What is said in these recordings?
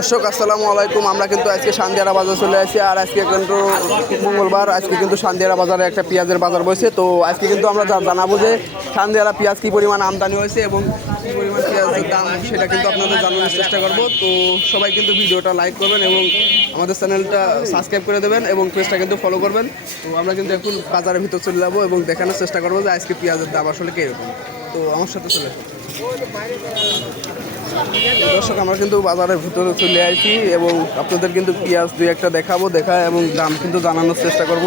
দর্শক আসসালামু আলাইকুম। আমরা কিন্তু আজকে সান্দিয়ারা বাজার চলে আসছি, আর আজকে কিন্তু মঙ্গলবার। আজকে কিন্তু সান্দিয়ারা বাজারে একটা পেঁয়াজের বাজার বসে। তো আজকে কিন্তু আমরা জানাবো যে সান্দিয়ারা পেঁয়াজ কী পরিমাণ আমদানি হয়েছে এবং কী পরিমাণ পেঁয়াজের দাম সেটা কিন্তু আপনাদের জানানোর চেষ্টা করবো। তো সবাই কিন্তু ভিডিওটা লাইক করবেন এবং আমাদের চ্যানেলটা সাবস্ক্রাইব করে দেবেন এবং পেজটা কিন্তু ফলো করবেন। তো আমরা কিন্তু এখন বাজারের ভিতর চলে যাবো এবং দেখানোর চেষ্টা করবো যে আজকে পেঁয়াজের দাম আসলে কীরকম। তো আমার সাথে চলে আসুন। দর্শক আমরা কিন্তু বাজারের ভিতরে চলে আসছি এবং আপনাদের কিন্তু পেঁয়াজ দুই একটা দেখাবো এবং দাম কিন্তু জানানোর চেষ্টা করব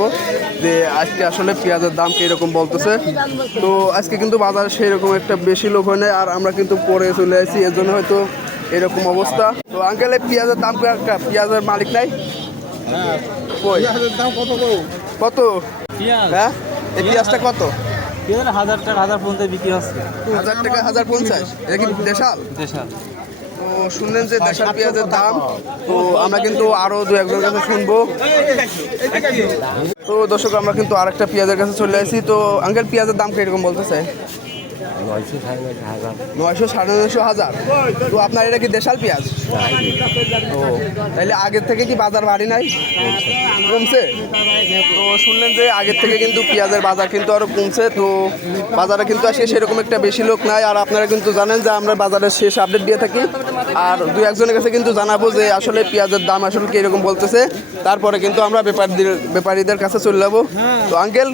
যে আজকে আসলে পেঁয়াজের দাম কীরকম বলতেছে। তো আজকে কিন্তু বাজারে সেই রকম একটা বেশি লোক হয় না, আর আমরা কিন্তু পরে চলে আসছি, এর জন্য হয়তো এরকম অবস্থা। তো আঙ্কেল পেঁয়াজের দাম পেঁয়াজের মালিক নাই কত? হ্যাঁ, এই পেঁয়াজটা কত? 1000 টাকা 1050 বিক্রি হচ্ছে। 1000 টাকা 1050। এটা কি দেশাল? দেশাল। তো শুনলেন যে দেশাল পেঁয়াজের দাম। তো আমরা কিন্তু আরো দু একজনের কাছে শুনবো। তো দর্শক আমরা কিন্তু আরেকটা পেঁয়াজের কাছে চলে আসি। তো আঙ্কেল পেঁয়াজের দাম কিরকম বলতেছে? 900 9,500। তো আপনার এটা কি দেশাল পেঁয়াজ? ও, তাহলে আগের থেকে কি বাজার বাড়ি নাই, কমছে? তো শুনলেন যে আগের থেকে কিন্তু পেঁয়াজের বাজার কিন্তু আরো কমছে। তো বাজারে কিন্তু আজকে সেরকম একটা বেশি লোক নাই, আর আপনারা কিন্তু জানেন যে আমরা বাজারের শেষ আপডেট দিয়ে থাকি। আর দু একজনের কাছে কিন্তু জানাবো যে আসলে পেঁয়াজের দাম আসলে কিরকম বলতেছে, তারপরে কিন্তু আমরা ব্যাপারীদের কাছে চলে যাবো। তো আঙ্কেল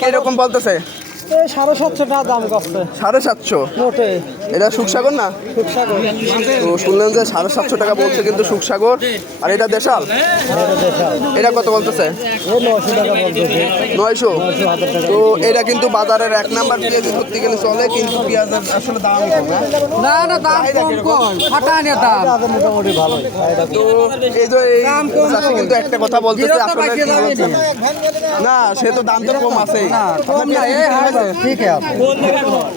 কিরকম বলতেছে? 750 টাকা দাম করছে। 750 মোটে এটা সুখসাগর না? সুখসাগর। তো শুনলেন যে 750 টাকা বলছে কিন্তু সুখসাগর। আর এটা দেশাল, এটা কত বলতেছে? 900 টাকা বলতেছে। 900। তো এটা কিন্তু বাজারের 1 নাম্বার পেঁয়াজ ধরতে গেলে চলে, কিন্তু পেঁয়াজের আসলে দাম কম না না, দাম কম ফাটানে দাম মোটামুটি ভালো। তো এই যে এই চাষি কিন্তু একটা কথা বলতেছে, আপনারা কি বলছেন? না, সে তো দাম তো কম আছে না, কম না, ঠিক আছে।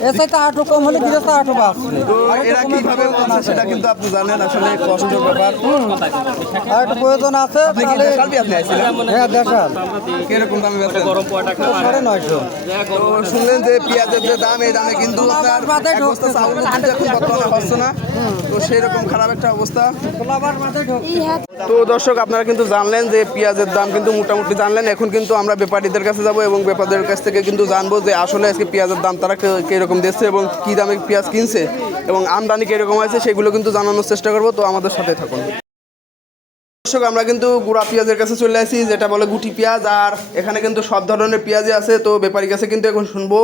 এসে তো আটু কম হলে গিয়ে তো আটু বাড়ছে। তো এরা কিভাবে বলছে সেটা কিন্তু আপনি জানেন, আসলে কষ্টের ব্যাপার। আর একটু প্রয়োজন আছে তাহলে। দেশাল পেঁয়াজ নিয়েছিলেন? হ্যাঁ দেশাল। কিরকম দামে বেচেন? 950। তো শুনলেন যে পেঁয়াজের যে দাম, এই দামে কিন্তু আপনার এক বস্তা চাউল কিন্তু এখন বর্তমানে হচ্ছে না। তো সেরকম খারাপ একটা অবস্থা। তো দর্শক আপনারা কিন্তু জানলেন যে পেঁয়াজের দাম কিন্তু মোটামুটি জানলেন। এখন কিন্তু আমরা ব্যাপারীদের কাছে যাব এবং ব্যাপারীদের কাছ থেকে কিন্তু জানবো যে আসলে আজকে পেঁয়াজের দাম তারা কীরকম দিচ্ছে এবং কী দামে পেঁয়াজ কিনছে এবং আমদানি কীরকম আছে সেগুলো কিন্তু জানানোর চেষ্টা করবো। তো আমাদের সাথে থাকুন। দর্শক আমরা কিন্তু গুঁড়া পেঁয়াজের কাছে চলে আসি, যেটা বলে গুটি পেঁয়াজ, আর এখানে কিন্তু সব ধরনের পেঁয়াজই আছে। তো ব্যাপারীর কাছে কিন্তু এখন শুনবো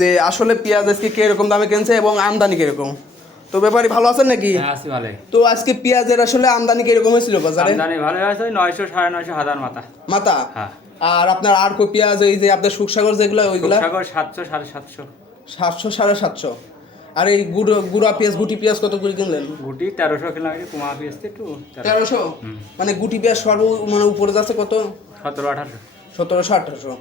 যে আসলে পেঁয়াজ আজকে কিরকম দামে কিনছে এবং আমদানি কিরকম। তো ব্যাপারী ভালো আছেন নাকি? তো আজকে পেঁয়াজের আসলে আমদানি কিরকম হয়েছিল বাজারে? আমদানি ভালো হয়েছে, 900 950 হাজার মাথা। হ্যাঁ। আর আপনার আর কো পেঁয়াজ এই যে আপনার সুখসাগর যেগুলো ওইগুলা? সুখসাগর 700 750। 700 750। আর এই গুঁড়া পেঁয়াজ গুটি পেঁয়াজ কত করে কিনলেন? গুটি 1300 কিনলাম, কুমা পেঁয়াজ একটু 1300। মানে গুটি পেঁয়াজ সর্ব মানে উপরে যাচ্ছে কত? 17 18। 1700 1800।